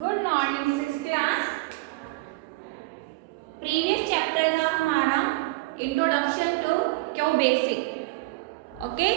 Good morning six class. Previous chapter था हमारा introduction to QBasic. Okay,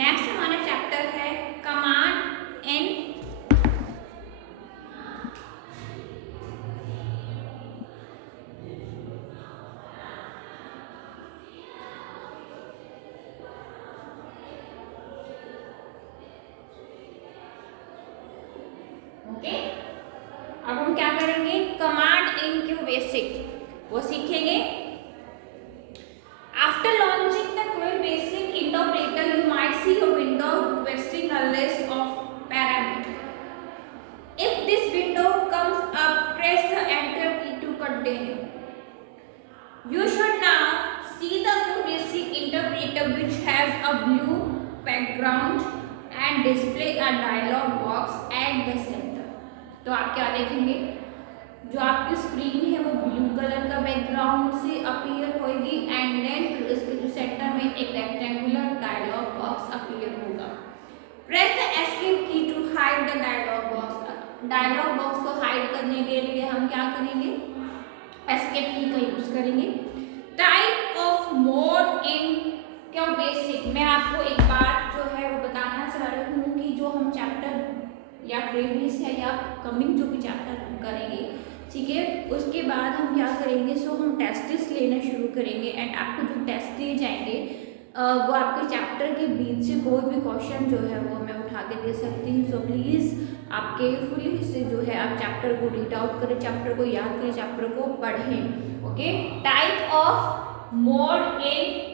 next हमारा chapter है command in. Okay, अब हम क्या करेंगे? कमांड इन क्यू बेसिक वो सीखेंगे। After launching the Quill Basic Interpreter, you might see a window requesting a list of parameters. If this window comes up, press the Enter key to continue. You should now see the Quill Basic Interpreter, which has a blue background and display a dialog box at the center. तो आप क्या देखेंगे? जो आपकी screen है वो blue colour का background से अपीयर होगी एंड देन फिर उसके जो सेंटर में एक रेक्टेंगुलर डायलॉग बॉक्स अपीयर होगा। Press the escape key to hide the dialog box. Dialog box को हाइड करने के लिए हम क्या करेंगे? एस्केप की का यूज करेंगे। Type of mode in Q basic. मैं आपको एक बात जो है वो बताना चाह रही हूँ कि जो हम चैप्टर या प्रीवियस है या कमिंग जो भी चैप्टर हम करेंगे, ठीक है, उसके बाद हम क्या करेंगे? सो हम टेस्ट्स लेना शुरू करेंगे एंड आपको जो टेस्ट दिए जाएंगे वो आपके चैप्टर के बीच से कोई भी क्वेश्चन जो है वो मैं उठा के दे सकती हूँ। सो प्लीज़ आप केयरफुली इससे जो है आप चैप्टर को रीड आउट करें, चैप्टर को याद करें, चैप्टर को पढ़ें। Okay, type of mode in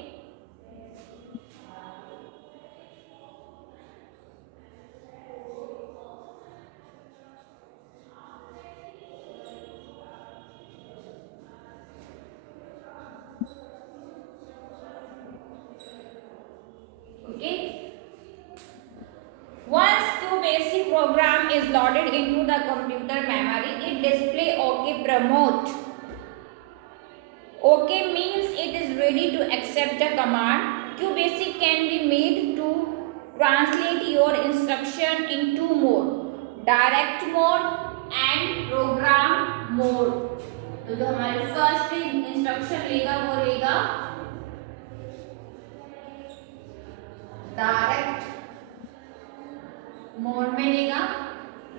program is loaded into the computer memory, it display OK promote. OK means it is ready to accept the command. QBasic can be made to translate your instruction in two mode, direct mode and program mode. तो जो हमारे first instruction लेगा वो रहेगा direct mode में लेगा,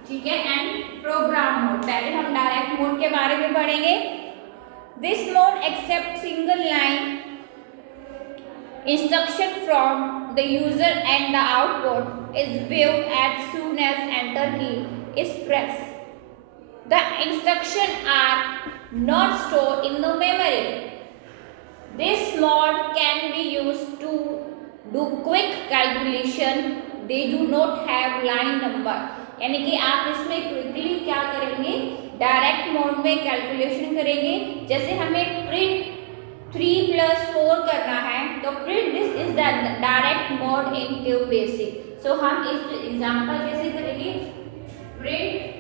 ठीक है, एंड प्रोग्राम मोड। पहले हम डायरेक्ट मोड के बारे में पढ़ेंगे। This mode accept single line instruction from the user and the output is viewed as soon as enter key is pressed. The instructions are not stored in the memory. This mode can be used to do quick calculation. They do not have line number. यानी कि आप इसमें quickly क्या करेंगे? Direct mode में calculation करेंगे। जैसे हमें प्रिंट 3 + 4 करना है तो print this is the direct mode in Q Basic. So हम इस एग्जांपल कैसे करेंगे? प्रिंट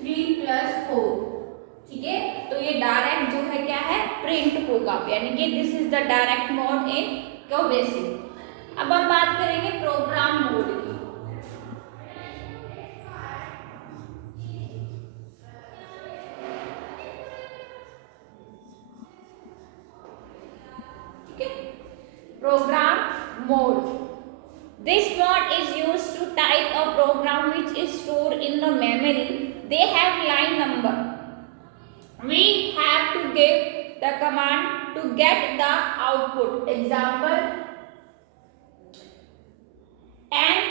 3 + 4, ठीक है, तो ये डायरेक्ट जो है क्या है? प्रिंट होगा, यानी कि this is the direct mode in Q basic. अब हम बात करेंगे प्रोग्राम मोड की। ठीक है, program mode. This mode is used to type a program which is stored in the memory. They have line number. We have to give the command to get the output. Example, and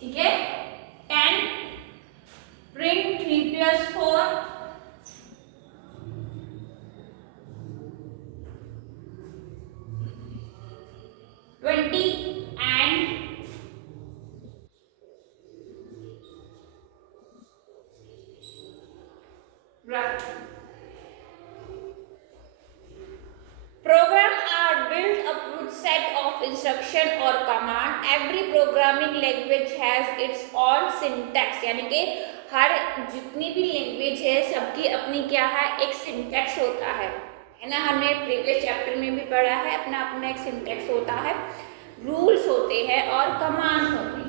ठीक है, and print 3 + 4 20 and right. Program are built up with set of instruction or command. Every programming language has its own syntax. यानी कि हर जितनी भी language है सबकी अपनी क्या है? एक सिंटैक्स होता है। है ना, हमने प्रीवियस चैप्टर में भी पढ़ा है। अपना अपना एक सिंटेक्स होता है, रूल्स होते हैं और कमांड्स होते हैं।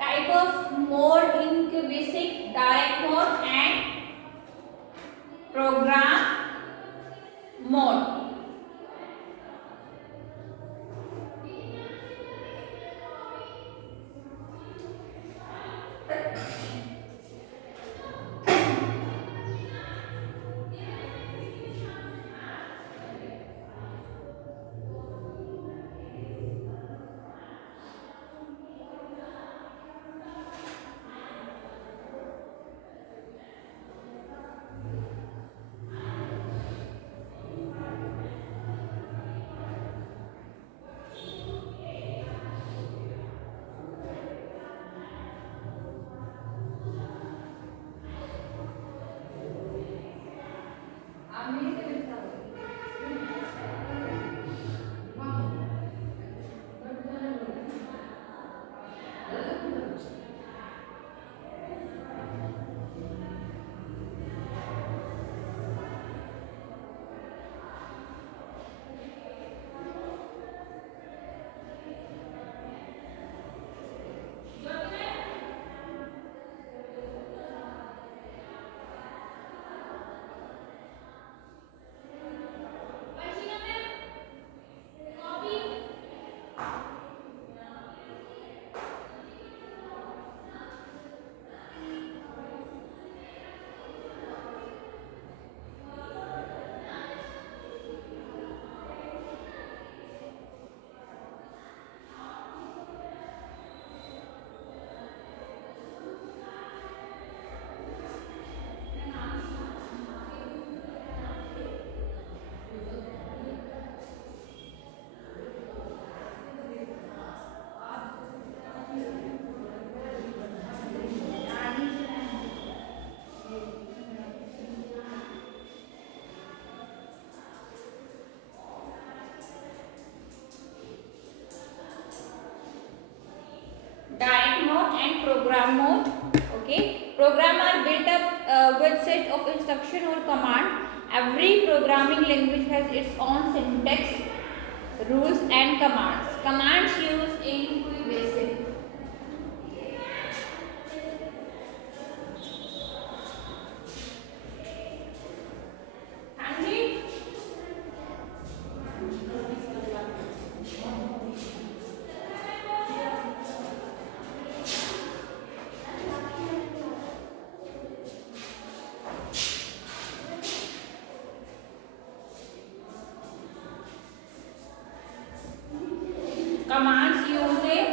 Type of mode in basic, direct mode and program mode. program mode. Okay, program are built up with set of instruction or command. Every programming language has its own syntax, rules and commands. Commands used in QUI Basic. हाँ जी, commands used in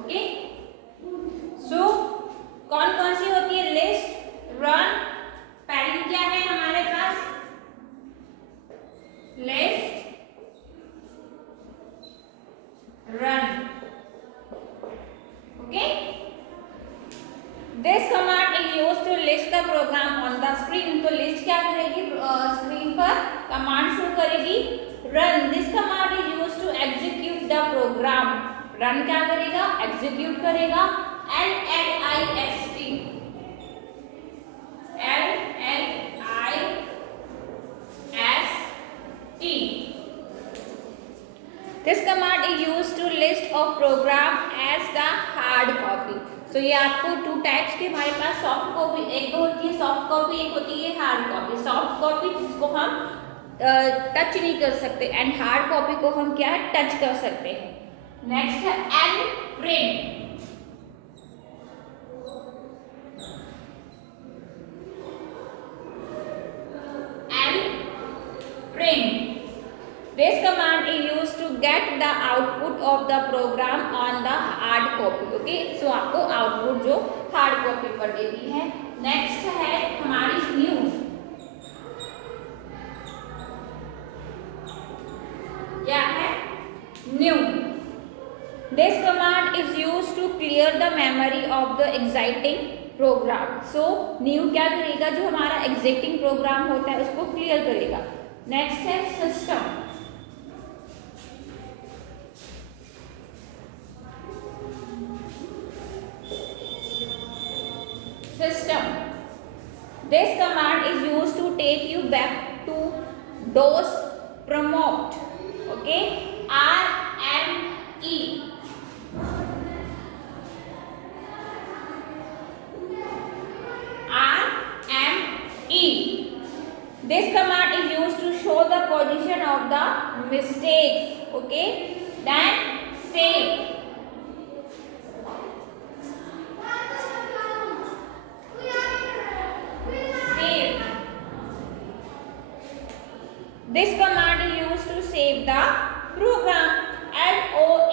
okay. So कौन कौन सी होती है? List, run. पहली क्या है हमारे पास? List, run. Okay, this command is used to list the program on the screen. तो लिस्ट क्या करेगी? स्क्रीन पर कमांड शो करेगी। Run, this command is used to execute the program. Run क्या करेगा? एग्जीक्यूट करेगा। LLIST, this command is used to list of program as the hard copy. तो ये आपको टू टाइप्स के हमारे पास सॉफ्ट कॉपी, एक होती है सॉफ्ट कॉपी, एक होती है हार्ड कॉपी। सॉफ्ट कॉपी जिसको हम टच नहीं कर सकते, एंड हार्ड कॉपी को हम क्या टच कर सकते हैं। नेक्स्ट है N print. This command is used to get the output of the program on the hard copy. Okay, so आपको आउटपुट जो हार्ड कॉपी पर देती है। नेक्स्ट है हमारी न्यू। क्या है? New. This command is used to clear the memory of the exiting program. So new क्या करेगा? जो हमारा exiting प्रोग्राम होता है उसको क्लियर करेगा। नेक्स्ट है system. System. This command is used to take you back to DOS prompt. Okay, RME. RME. This command is used to show the position of the mistakes. Okay, then save. This command is used to save the program. LOAD.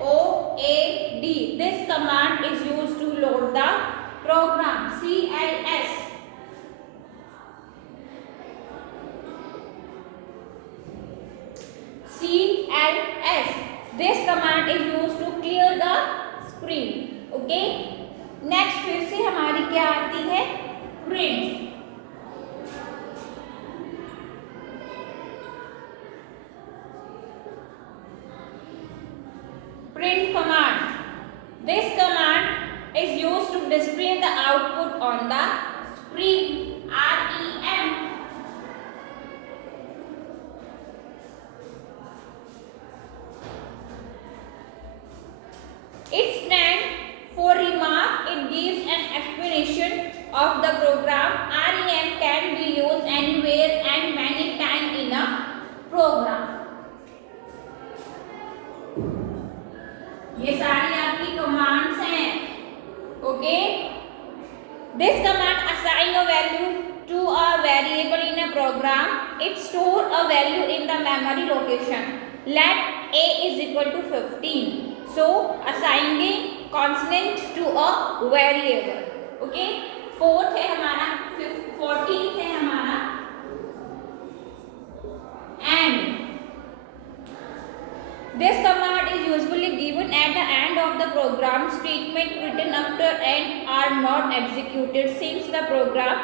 LOAD. This command is used to load the program. CLS. CLS. This command is used to clear the screen. Okay, next फिर से हमारी क्या आती है? Print. Print command. This command is used to display the output on the screen. REM। It stands for remark. It gives an explanation of the program. REM can be used anywhere and many times in a program. ये सारी आपकी commands हैं। Okay, this command assign a value to a variable in a program. It store a value in the memory location. Let a is equal to 15. So assigning constant to a variable. Okay, fourth है हमारा, 14th है हमारा and. This command is usually given at the end of the program. Statement written after and are not executed since the program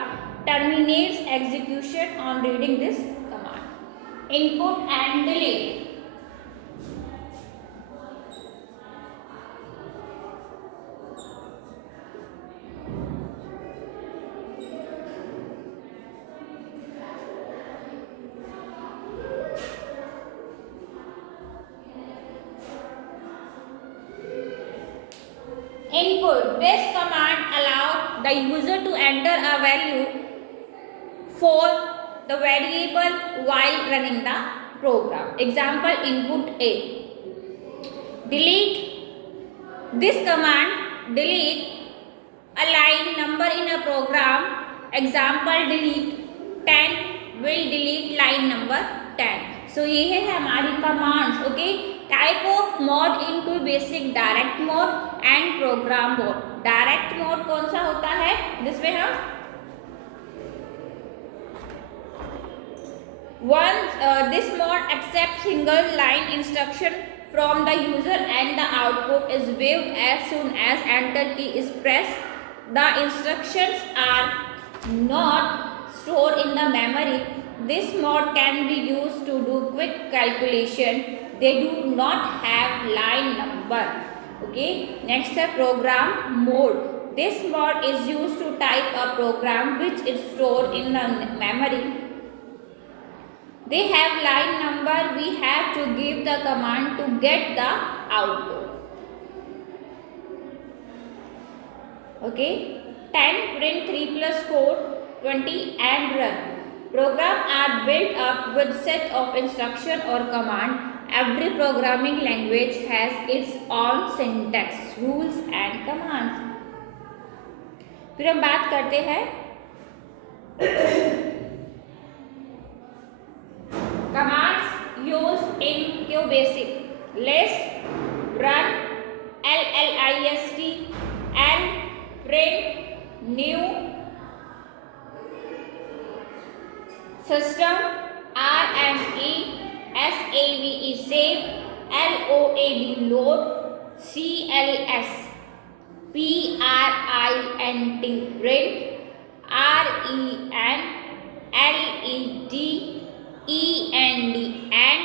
terminates execution on reading this command. Input and delete. Input. This command allows the user to enter a value for the variable while running the program. Example, input A. Delete. This command delete a line number in a program. Example, delete 10 will delete line number 10. So ये है हमारी commands. Okay. Type of mode into basic direct mode and program mode. Direct mode कौन सा होता है जिसमें हम this mode accepts single line instruction from the user and the output is waived as soon as enter key is pressed. The instructions are not stored in the memory. This mode can be used to do quick calculation. They do not have line number. Okay. Next is program mode. This mode is used to type a program which is stored in the memory. They have line number. We have to give the command to get the output. Okay. 10 print 3 plus 4 20 and run. Programs are built up with set of instruction or command. Every programming language has its own syntax, rules and commands. फिर हम बात करते हैं commands used in QBasic. List, run, LLIST, and print, new, system, RME, SAVE, save, LOAD, load, CLS, PRINT, print, REN, LED, END, and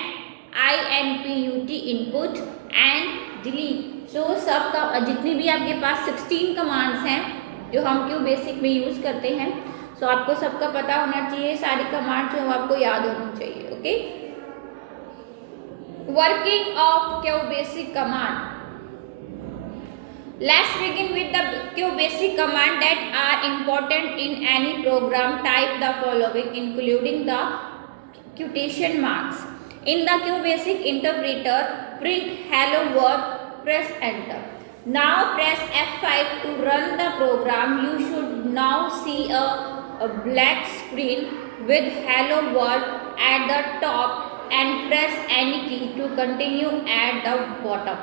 INPUT, input and delete. So सब का जितनी भी आपके पास 16 कमांड्स हैं जो हम QBasic में यूज़ करते हैं, सो आपको सबका पता होना चाहिए. सारी कमांड जो आपको याद होनी चाहिए. Okay. Working of QBasic command. Let's begin with the QBasic command that are important in any program. Type the following including the quotation marks. In the QBasic interpreter, print hello world, press enter. Now press F5 to run the program. You should now see a black screen with hello world at the top and press any key to continue at the bottom.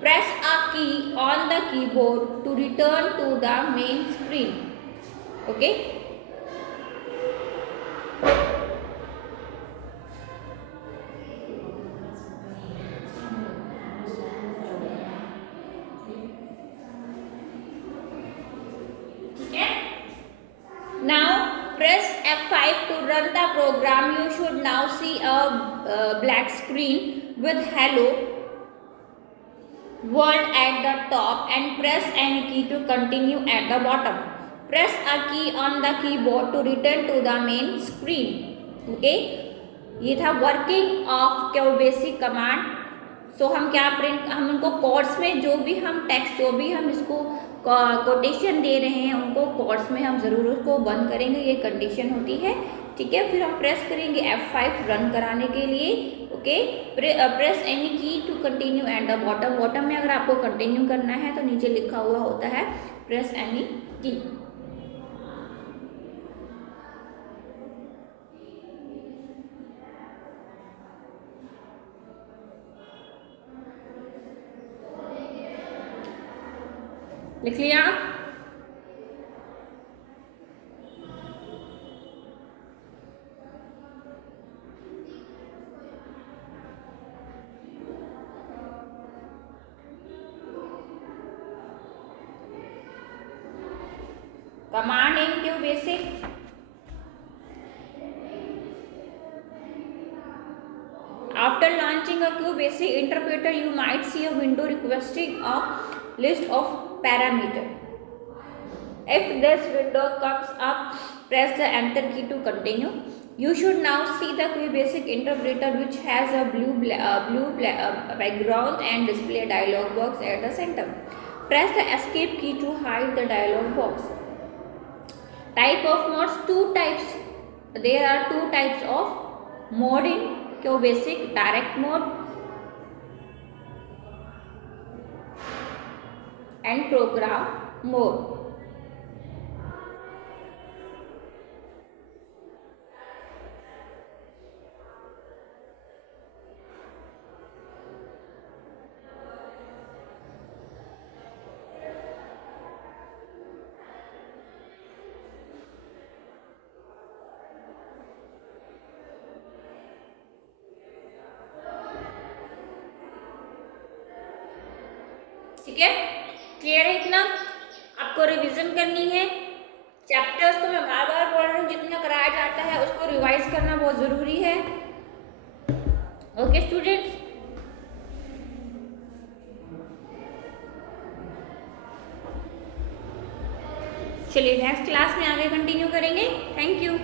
Press a key on the keyboard to return to the main screen. Okay. Now press F5 to run the program. You should now see a black screen with hello world at the top and press any key to continue at the bottom. Press a key on the keyboard to return to the main screen. Okay. ये था working of QBasic command. सो हम क्या print, हम उनको codes में जो भी हम टेक्स्ट, जो भी हम इसको कोटेशन दे रहे हैं उनको कोड्स में हम ज़रूर उसको बंद करेंगे. ये कंडीशन होती है. ठीक है. फिर हम प्रेस करेंगे F5 रन कराने के लिए. Okay. Press any key to continue at the bottom. Bottom में अगर आपको कंटिन्यू करना है तो नीचे लिखा हुआ होता है प्रेस एनी की. लिख लिया. Command in QBasic. After launching a QBasic interpreter, you might see a window requesting a list of parameters. If this window comes up, press the enter key to continue. You should now see the QBasic interpreter, which has a blue background and display dialog box at the center. Press the escape key to hide the dialog box. Type of modes, two types. There are two types of mode in QBasic: direct mode and program mode. ठीक है, clear है इतना? आपको revision करनी है chapters को, मैं बार बार बोल रही हूँ, जितना कराया जाता है उसको रिवाइज करना बहुत ज़रूरी है। ओके स्टूडेंट्स, चलिए नेक्स्ट क्लास में आगे कंटिन्यू करेंगे। Thank you.